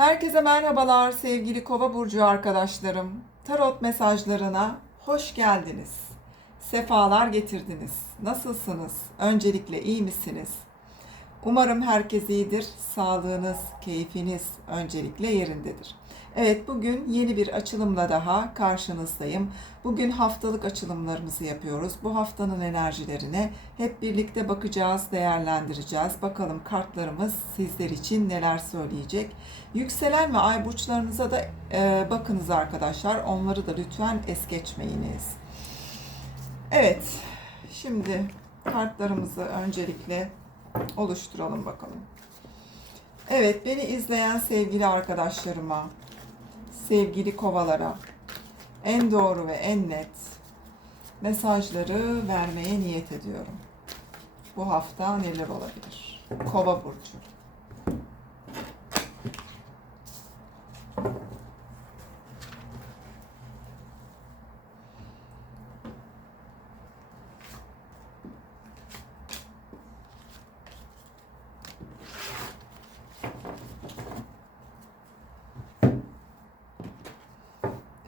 Herkese merhabalar sevgili Kova burcu arkadaşlarım. Tarot mesajlarına hoş geldiniz. Sefalar getirdiniz. Nasılsınız? Öncelikle iyi misiniz? Umarım herkes iyidir. Sağlığınız, keyfiniz öncelikle yerindedir. Evet bugün yeni bir açılımla daha karşınızdayım. Bugün haftalık açılımlarımızı yapıyoruz. Bu haftanın enerjilerine hep birlikte bakacağız, değerlendireceğiz. Bakalım kartlarımız sizler için neler söyleyecek. Yükselen ve ay burçlarınıza da e, bakınız arkadaşlar. Onları da lütfen es geçmeyiniz. Evet, şimdi kartlarımızı öncelikle oluşturalım bakalım. Evet, beni izleyen sevgili arkadaşlarıma, sevgili kovalara en doğru ve en net mesajları vermeye niyet ediyorum. Bu hafta neler olabilir? Kova burcu.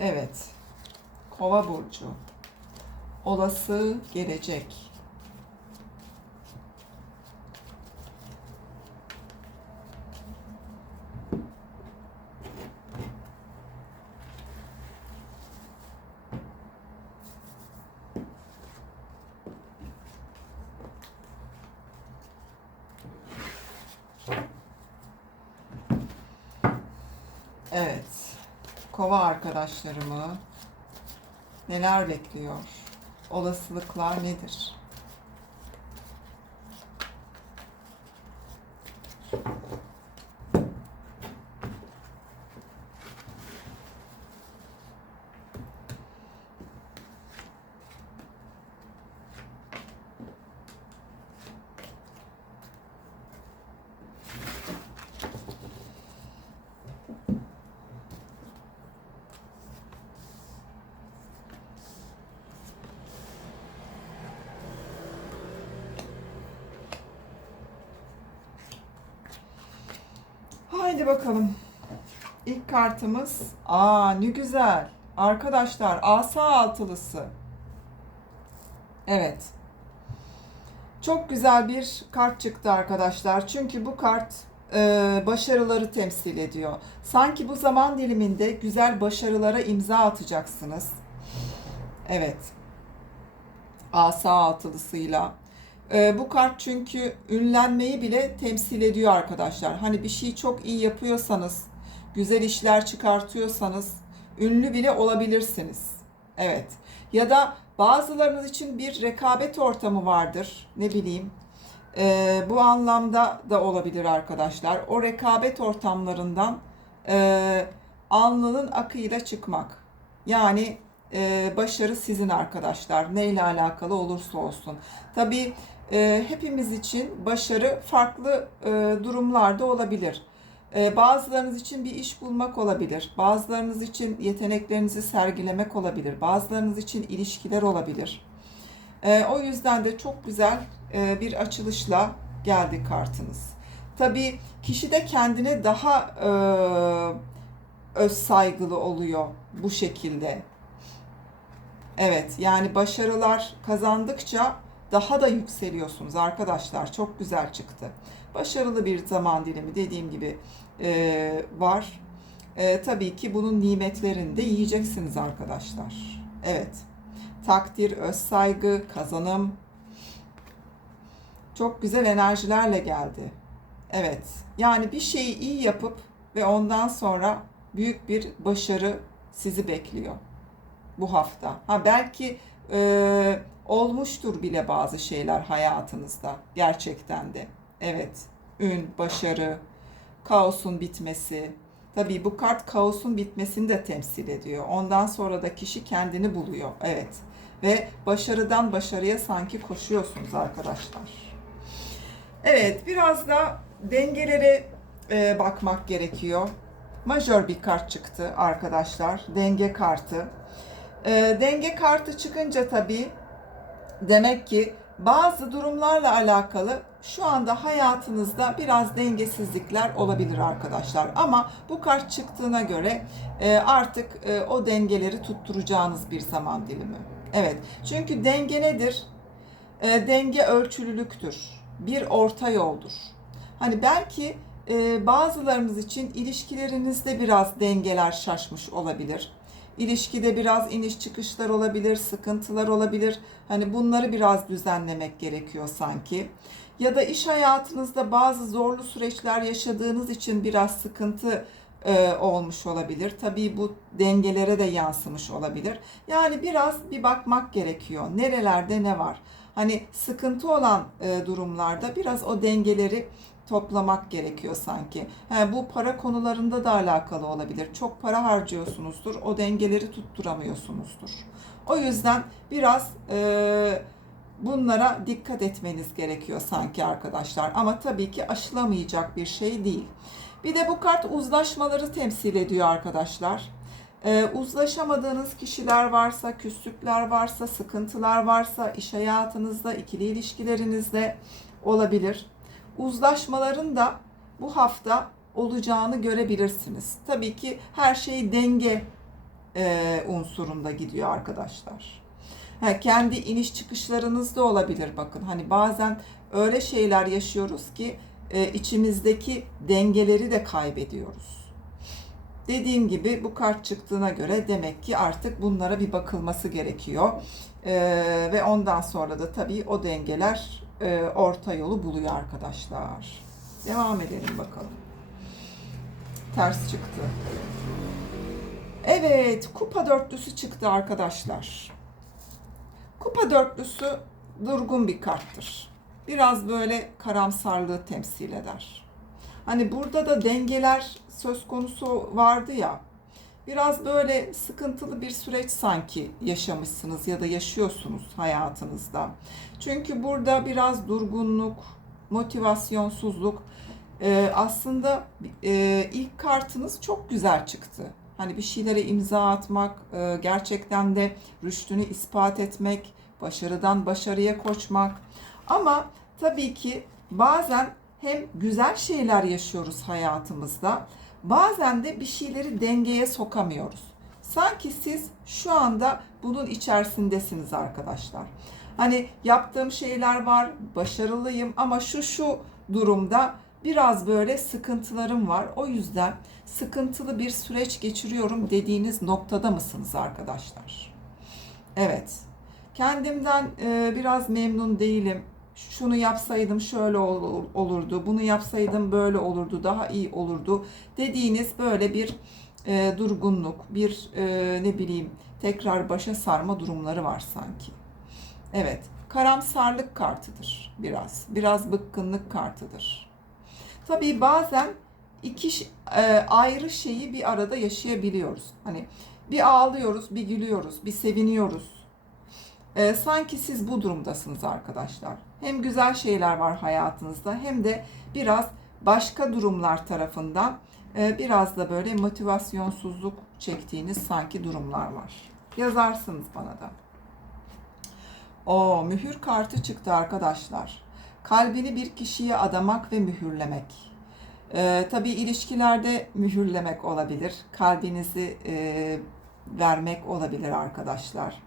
Evet. Kova burcu. Olası gelecek. Evet. Kova arkadaşlarımı neler bekliyor? Olasılıklar nedir? Haydi bakalım. İlk kartımız. Aa ne güzel. Arkadaşlar asa altılısı. Evet. Çok güzel bir kart çıktı arkadaşlar. Çünkü bu kart e, başarıları temsil ediyor. Sanki bu zaman diliminde güzel başarılara imza atacaksınız. Evet. Asa altılısıyla. Ee, bu kart çünkü ünlenmeyi bile temsil ediyor arkadaşlar. Hani bir şeyi çok iyi yapıyorsanız, güzel işler çıkartıyorsanız ünlü bile olabilirsiniz. Evet. Ya da bazılarınız için bir rekabet ortamı vardır. Ne bileyim. Ee, bu anlamda da olabilir arkadaşlar. O rekabet ortamlarından e, alnının akıyla çıkmak. Yani e, başarı sizin arkadaşlar. Neyle alakalı olursa olsun. Tabii e, hepimiz için başarı farklı e, durumlarda olabilir. E, bazılarınız için bir iş bulmak olabilir. Bazılarınız için yeteneklerinizi sergilemek olabilir. Bazılarınız için ilişkiler olabilir. E, o yüzden de çok güzel e, bir açılışla geldi kartınız. Tabii kişi de kendine daha e, öz saygılı oluyor bu şekilde. Evet, yani başarılar kazandıkça daha da yükseliyorsunuz arkadaşlar. Çok güzel çıktı. Başarılı bir zaman dilimi dediğim gibi e, var. E, tabii ki bunun nimetlerini de yiyeceksiniz arkadaşlar. Evet. Takdir, öz saygı, kazanım. Çok güzel enerjilerle geldi. Evet. Yani bir şeyi iyi yapıp ve ondan sonra büyük bir başarı sizi bekliyor bu hafta. Ha belki e, olmuştur bile bazı şeyler hayatınızda gerçekten de. Evet, ün, başarı, kaosun bitmesi. Tabii bu kart kaosun bitmesini de temsil ediyor. Ondan sonra da kişi kendini buluyor. Evet. Ve başarıdan başarıya sanki koşuyorsunuz arkadaşlar. Evet, biraz da dengelere e, bakmak gerekiyor. Majör bir kart çıktı arkadaşlar. Denge kartı. E, denge kartı çıkınca tabii demek ki bazı durumlarla alakalı şu anda hayatınızda biraz dengesizlikler olabilir arkadaşlar. Ama bu kart çıktığına göre e, artık e, o dengeleri tutturacağınız bir zaman dilimi. Evet. Çünkü denge nedir? E, denge ölçülülüktür. Bir orta yoldur. Hani belki e, bazılarınız için ilişkilerinizde biraz dengeler şaşmış olabilir. İlişkide biraz iniş çıkışlar olabilir, sıkıntılar olabilir. Hani bunları biraz düzenlemek gerekiyor sanki. Ya da iş hayatınızda bazı zorlu süreçler yaşadığınız için biraz sıkıntı e, olmuş olabilir. Tabii bu dengelere de yansımış olabilir. Yani biraz bir bakmak gerekiyor. Nerelerde ne var? Hani sıkıntı olan e, durumlarda biraz o dengeleri toplamak gerekiyor sanki. He, bu para konularında da alakalı olabilir. Çok para harcıyorsunuzdur, o dengeleri tutturamıyorsunuzdur. O yüzden biraz e, bunlara dikkat etmeniz gerekiyor sanki arkadaşlar. Ama tabii ki aşılamayacak bir şey değil. Bir de bu kart uzlaşmaları temsil ediyor arkadaşlar. Ee, uzlaşamadığınız kişiler varsa, küslükler varsa, sıkıntılar varsa, iş hayatınızda, ikili ilişkilerinizde olabilir. Uzlaşmaların da bu hafta olacağını görebilirsiniz. Tabii ki her şey denge e, unsurunda gidiyor arkadaşlar. Ha, kendi iniş çıkışlarınız da olabilir bakın. Hani bazen öyle şeyler yaşıyoruz ki e, içimizdeki dengeleri de kaybediyoruz. Dediğim gibi bu kart çıktığına göre demek ki artık bunlara bir bakılması gerekiyor. E, ve ondan sonra da tabii o dengeler e, orta yolu buluyor arkadaşlar. Devam edelim bakalım. Ters çıktı. Evet, kupa dörtlüsü çıktı arkadaşlar. Kupa dörtlüsü durgun bir karttır. Biraz böyle karamsarlığı temsil eder. Hani burada da dengeler söz konusu vardı ya. Biraz böyle sıkıntılı bir süreç sanki yaşamışsınız ya da yaşıyorsunuz hayatınızda. Çünkü burada biraz durgunluk, motivasyonsuzluk. Ee, aslında e, ilk kartınız çok güzel çıktı. Hani bir şeylere imza atmak, e, gerçekten de rüştünü ispat etmek, başarıdan başarıya koşmak. Ama tabii ki bazen hem güzel şeyler yaşıyoruz hayatımızda, bazen de bir şeyleri dengeye sokamıyoruz. Sanki siz şu anda bunun içerisindesiniz arkadaşlar. Hani yaptığım şeyler var, başarılıyım ama şu şu durumda biraz böyle sıkıntılarım var. O yüzden sıkıntılı bir süreç geçiriyorum dediğiniz noktada mısınız arkadaşlar? Evet. Kendimden biraz memnun değilim. Şunu yapsaydım şöyle ol- olurdu, bunu yapsaydım böyle olurdu, daha iyi olurdu dediğiniz böyle bir e, durgunluk, bir e, ne bileyim tekrar başa sarma durumları var sanki. Evet, karamsarlık kartıdır biraz. Biraz bıkkınlık kartıdır. Tabii bazen iki e, ayrı şeyi bir arada yaşayabiliyoruz. Hani bir ağlıyoruz, bir gülüyoruz, bir seviniyoruz. E, sanki siz bu durumdasınız arkadaşlar. Hem güzel şeyler var hayatınızda hem de biraz başka durumlar tarafından e, biraz da böyle motivasyonsuzluk çektiğiniz sanki durumlar var. Yazarsınız bana da. O mühür kartı çıktı arkadaşlar. Kalbini bir kişiye adamak ve mühürlemek. Ee, tabii ilişkilerde mühürlemek olabilir. Kalbinizi e, vermek olabilir arkadaşlar.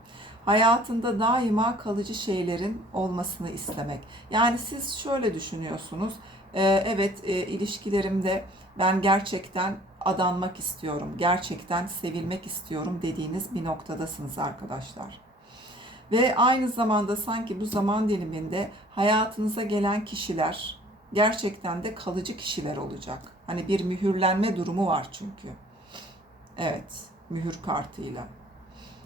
Hayatında daima kalıcı şeylerin olmasını istemek. Yani siz şöyle düşünüyorsunuz. e, evet e, ilişkilerimde ben gerçekten adanmak istiyorum. Gerçekten sevilmek istiyorum dediğiniz bir noktadasınız arkadaşlar. Ve aynı zamanda sanki bu zaman diliminde hayatınıza gelen kişiler gerçekten de kalıcı kişiler olacak. Hani bir mühürlenme durumu var çünkü. Evet, mühür kartıyla.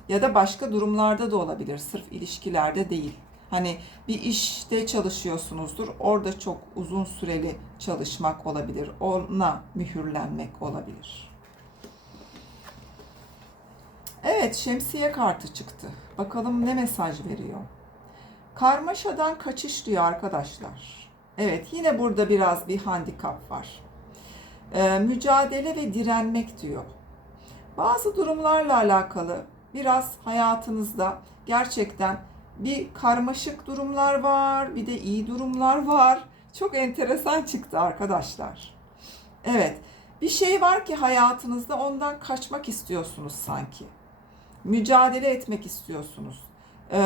Ya da başka durumlarda da olabilir, sırf ilişkilerde değil. Hani bir işte çalışıyorsunuzdur, orada çok uzun süreli çalışmak olabilir, ona mühürlenmek olabilir. Evet, şemsiye kartı çıktı. Bakalım ne mesaj veriyor. Karmaşadan kaçış diyor arkadaşlar. Evet, yine burada biraz bir handikap var. Ee, mücadele ve direnmek diyor. Bazı durumlarla alakalı biraz hayatınızda gerçekten bir karmaşık durumlar var, bir de iyi durumlar var. Çok enteresan çıktı arkadaşlar. Evet. Bir şey var ki hayatınızda ondan kaçmak istiyorsunuz sanki. Mücadele etmek istiyorsunuz. Ee,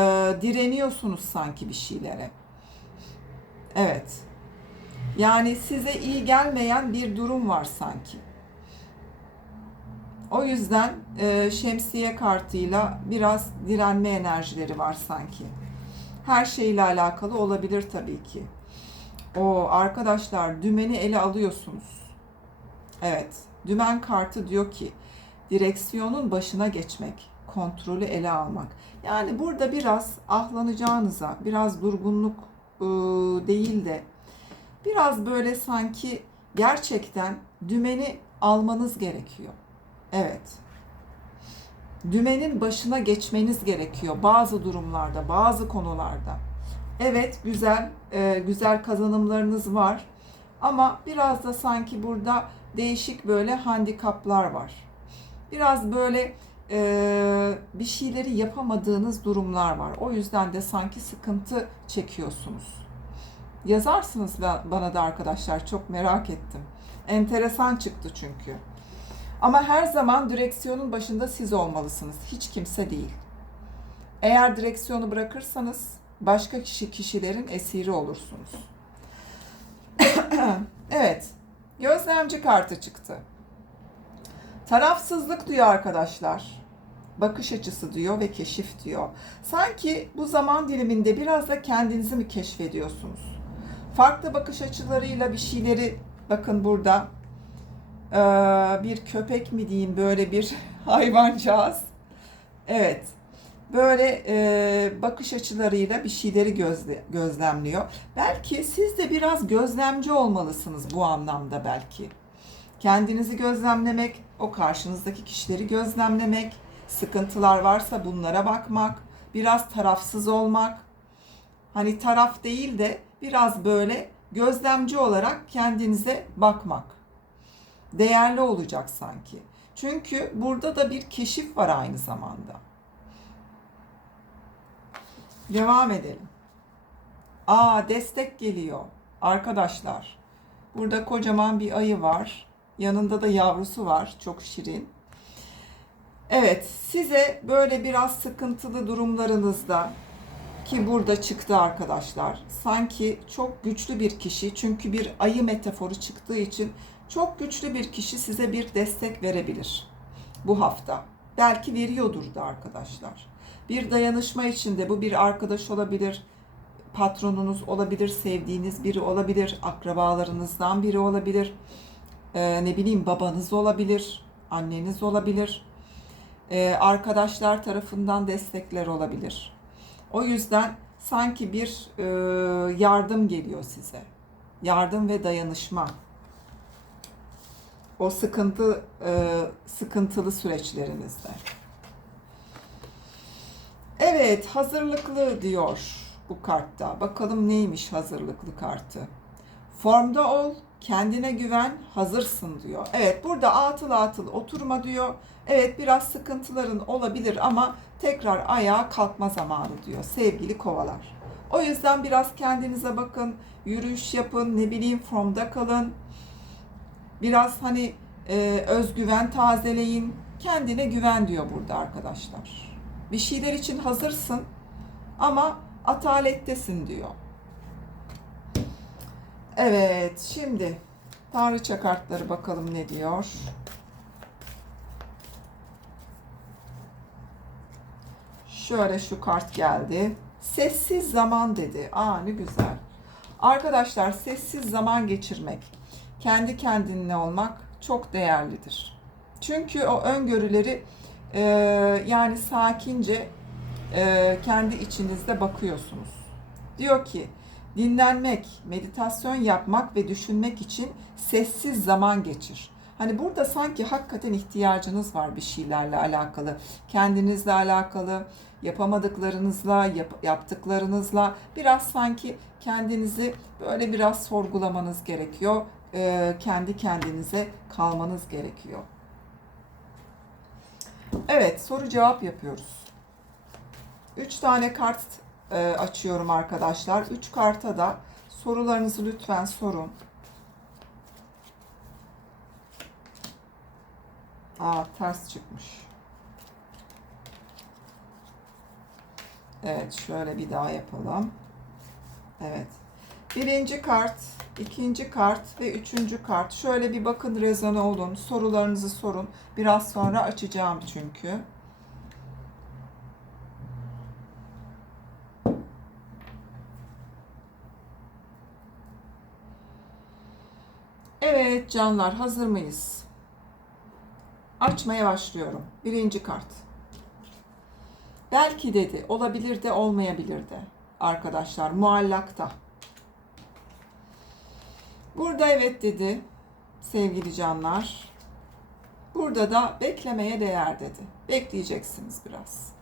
direniyorsunuz sanki bir şeylere. Evet. Yani size iyi gelmeyen bir durum var sanki. O yüzden e, şemsiye kartıyla biraz direnme enerjileri var sanki. Her şeyle alakalı olabilir tabii ki. O arkadaşlar dümeni ele alıyorsunuz. Evet, dümen kartı diyor ki direksiyonun başına geçmek, kontrolü ele almak. Yani burada biraz ahlanacağınıza, biraz durgunluk e, değil de biraz böyle sanki gerçekten dümeni almanız gerekiyor. Evet. Dümenin başına geçmeniz gerekiyor bazı durumlarda, bazı konularda. Evet, güzel e, güzel kazanımlarınız var. Ama biraz da sanki burada değişik böyle handikaplar var. Biraz böyle e, bir şeyleri yapamadığınız durumlar var. O yüzden de sanki sıkıntı çekiyorsunuz. Yazarsınız bana da arkadaşlar çok merak ettim. Enteresan çıktı çünkü. Ama her zaman direksiyonun başında siz olmalısınız. Hiç kimse değil. Eğer direksiyonu bırakırsanız başka kişi kişilerin esiri olursunuz. evet. Gözlemci kartı çıktı. Tarafsızlık diyor arkadaşlar. Bakış açısı diyor ve keşif diyor. Sanki bu zaman diliminde biraz da kendinizi mi keşfediyorsunuz? Farklı bakış açılarıyla bir şeyleri bakın burada bir köpek mi diyeyim böyle bir hayvancağız. Evet. Böyle e, bakış açılarıyla bir şeyleri gözle, gözlemliyor. Belki siz de biraz gözlemci olmalısınız bu anlamda belki. Kendinizi gözlemlemek, o karşınızdaki kişileri gözlemlemek, sıkıntılar varsa bunlara bakmak, biraz tarafsız olmak. Hani taraf değil de biraz böyle gözlemci olarak kendinize bakmak. Değerli olacak sanki. Çünkü burada da bir keşif var aynı zamanda. Devam edelim. Aa destek geliyor. Arkadaşlar. Burada kocaman bir ayı var. Yanında da yavrusu var. Çok şirin. Evet, size böyle biraz sıkıntılı durumlarınızda ki burada çıktı arkadaşlar. Sanki çok güçlü bir kişi çünkü bir ayı metaforu çıktığı için çok güçlü bir kişi size bir destek verebilir bu hafta. Belki veriyordur da arkadaşlar. Bir dayanışma içinde bu bir arkadaş olabilir, patronunuz olabilir, sevdiğiniz biri olabilir, akrabalarınızdan biri olabilir, ee, ne bileyim babanız olabilir, anneniz olabilir, ee, arkadaşlar tarafından destekler olabilir. O yüzden sanki bir e, yardım geliyor size. Yardım ve dayanışma. O sıkıntı e, sıkıntılı süreçlerinizde. Evet, hazırlıklı diyor bu kartta. Bakalım neymiş hazırlıklı kartı. Formda ol, kendine güven, hazırsın diyor. Evet, burada atıl atıl oturma diyor. Evet, biraz sıkıntıların olabilir ama tekrar ayağa kalkma zamanı diyor sevgili kovalar. O yüzden biraz kendinize bakın, yürüyüş yapın, ne bileyim formda kalın. Biraz hani e, özgüven tazeleyin, kendine güven diyor burada arkadaşlar. Bir şeyler için hazırsın ama atalettesin diyor. Evet, şimdi tanrıça kartları bakalım ne diyor. Şöyle şu kart geldi. Sessiz zaman dedi. Aa ne güzel. Arkadaşlar sessiz zaman geçirmek, kendi kendinle olmak çok değerlidir. Çünkü o öngörüleri e, yani sakince e, kendi içinizde bakıyorsunuz. Diyor ki dinlenmek, meditasyon yapmak ve düşünmek için sessiz zaman geçir. Hani burada sanki hakikaten ihtiyacınız var bir şeylerle alakalı. Kendinizle alakalı, yapamadıklarınızla, yap, yaptıklarınızla biraz sanki kendinizi böyle biraz sorgulamanız gerekiyor. Ee, kendi kendinize kalmanız gerekiyor. Evet, soru cevap yapıyoruz. Üç tane kart e, açıyorum arkadaşlar. Üç karta da Sorularınızı lütfen sorun. Aa ters çıkmış. Evet şöyle bir daha yapalım. Evet. Birinci kart, ikinci kart ve üçüncü kart. Şöyle bir bakın rezone olun. Sorularınızı sorun. Biraz sonra açacağım çünkü. Evet canlar hazır mıyız? Açmaya başlıyorum. Birinci kart. Belki dedi, olabilir de olmayabilir de. Arkadaşlar muallakta. Burada evet dedi sevgili canlar. Burada da beklemeye değer dedi. Bekleyeceksiniz biraz.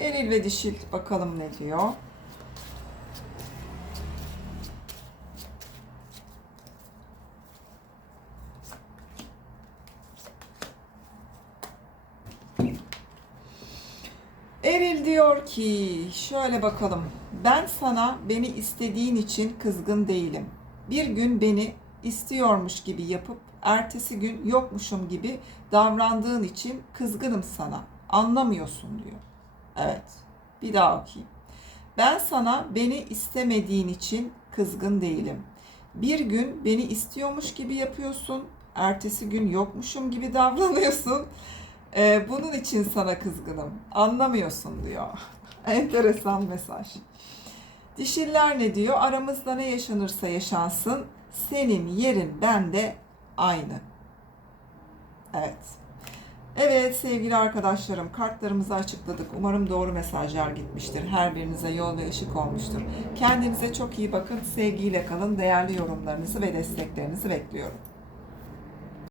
Eril ve dişil bakalım ne diyor. Eril diyor ki şöyle bakalım. Ben sana beni istediğin için kızgın değilim. Bir gün beni istiyormuş gibi yapıp ertesi gün yokmuşum gibi davrandığın için kızgınım sana. Anlamıyorsun diyor. Evet. Bir daha okuyayım. Ben sana beni istemediğin için kızgın değilim. Bir gün beni istiyormuş gibi yapıyorsun. Ertesi gün yokmuşum gibi davranıyorsun. Ee, bunun için sana kızgınım. Anlamıyorsun diyor. Enteresan mesaj. Dişiller ne diyor? Aramızda ne yaşanırsa yaşansın senin yerin bende aynı. Evet. Evet sevgili arkadaşlarım kartlarımızı açıkladık. Umarım doğru mesajlar gitmiştir. Her birinize yol ve ışık olmuştur. Kendinize çok iyi bakın. Sevgiyle kalın. Değerli yorumlarınızı ve desteklerinizi bekliyorum.